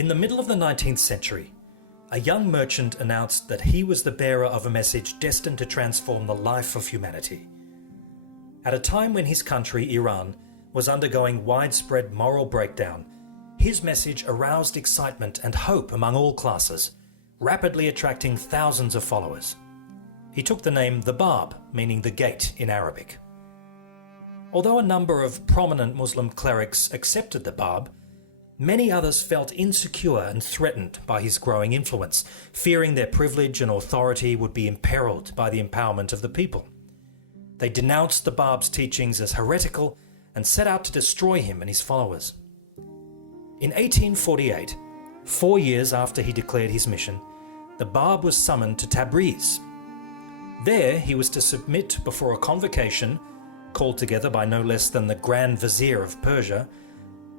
In the middle of the 19th century, a young merchant announced that he was the bearer of a message destined to transform the life of humanity. At a time when his country, Iran, was undergoing widespread moral breakdown, his message aroused excitement and hope among all classes, rapidly attracting thousands of followers. He took the name the Bab, meaning the gate in Arabic. Although a number of prominent Muslim clerics accepted the Bab, many others felt insecure and threatened by his growing influence, fearing their privilege and authority would be imperiled by the empowerment of the people. They denounced the Bab's teachings as heretical and set out to destroy him and his followers. In 1848, 4 years after he declared his mission, the Bab was summoned to Tabriz. There he was to submit before a convocation, called together by no less than the Grand Vizier of Persia,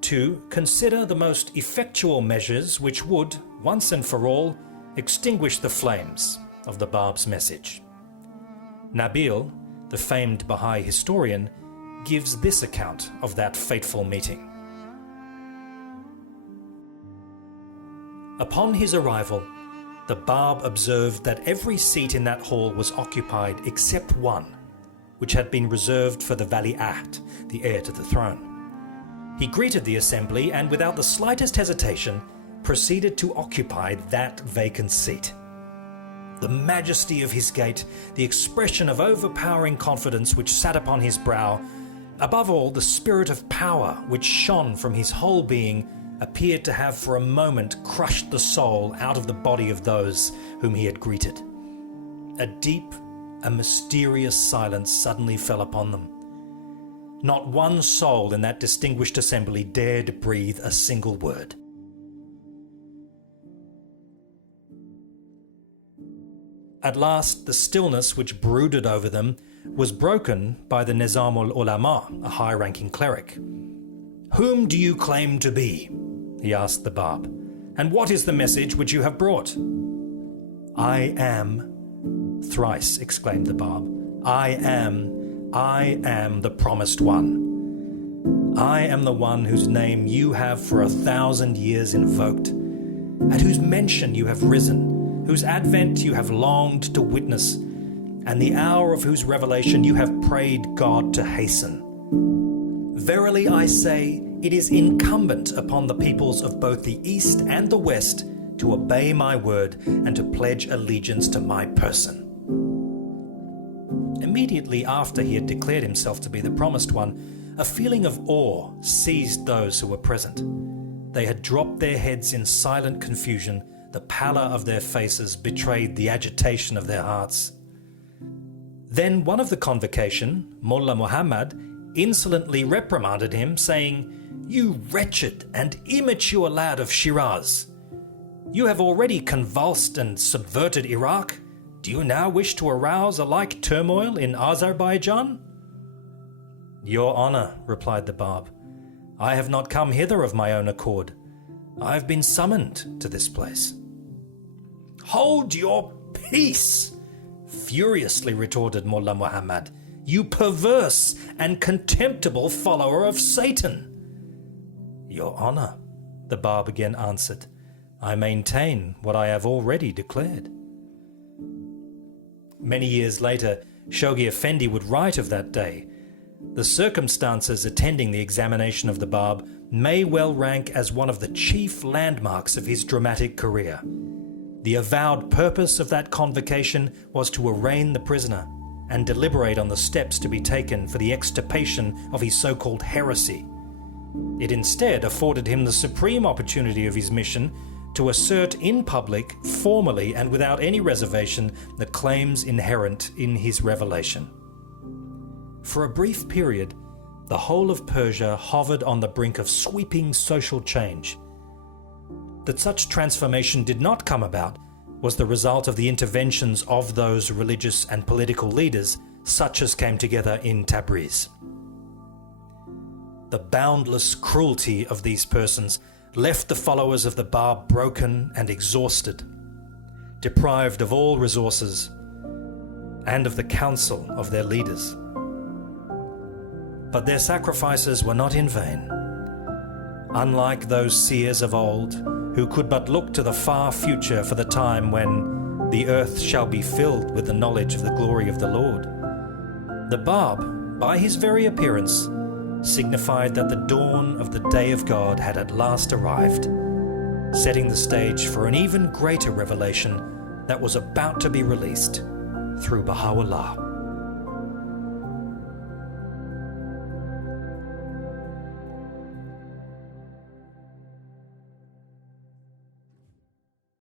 to consider the most effectual measures which would, once and for all, extinguish the flames of the Bab's message. Nabil, the famed Baha'i historian, gives this account of that fateful meeting. Upon his arrival, the Bab observed that every seat in that hall was occupied except one, which had been reserved for the Vali'ahd, the heir to the throne. He greeted the assembly and, without the slightest hesitation, proceeded to occupy that vacant seat. The majesty of his gait, the expression of overpowering confidence which sat upon his brow, above all the spirit of power which shone from his whole being, appeared to have for a moment crushed the soul out of the body of those whom he had greeted. A deep, a mysterious silence suddenly fell upon them. Not one soul in that distinguished assembly dared breathe a single word. At last, the stillness which brooded over them was broken by the Nizam ul-Ulama, a high-ranking cleric. "Whom do you claim to be?" he asked the Bab. "And what is the message which you have brought?" "I am," thrice exclaimed the Bab. I am the promised one. I am the one whose name you have for 1,000 years invoked, at whose mention you have risen, whose advent you have longed to witness, and the hour of whose revelation you have prayed God to hasten. Verily I say, it is incumbent upon the peoples of both the East and the West to obey my word and to pledge allegiance to my person." Immediately after he had declared himself to be the promised one, a feeling of awe seized those who were present. They had dropped their heads in silent confusion. The pallor of their faces betrayed the agitation of their hearts. Then one of the convocation, Mullah Muhammad, insolently reprimanded him, saying, "You wretched and immature lad of Shiraz! You have already convulsed and subverted Iraq. Do you now wish to arouse a like turmoil in Azerbaijan?" "Your Honour," replied the Bab, "I have not come hither of my own accord. I have been summoned to this place." "Hold your peace!" furiously retorted Mullah Muhammad. "You perverse and contemptible follower of Satan." "Your Honour," the Bab again answered, "I maintain what I have already declared." Many years later, Shoghi Effendi would write of that day, "The circumstances attending the examination of the Bab may well rank as one of the chief landmarks of his dramatic career. The avowed purpose of that convocation was to arraign the prisoner and deliberate on the steps to be taken for the extirpation of his so-called heresy. It instead afforded him the supreme opportunity of his mission to assert in public, formally and without any reservation, the claims inherent in his revelation." For a brief period, the whole of Persia hovered on the brink of sweeping social change. That such transformation did not come about was the result of the interventions of those religious and political leaders, such as came together in Tabriz. The boundless cruelty of these persons left the followers of the Bab broken and exhausted, deprived of all resources, and of the counsel of their leaders. But their sacrifices were not in vain. Unlike those seers of old, who could but look to the far future for the time when the earth shall be filled with the knowledge of the glory of the Lord. The Bab, by his very appearance, signified that the dawn of the day of God had at last arrived, setting the stage for an even greater revelation that was about to be released through Baha'u'llah.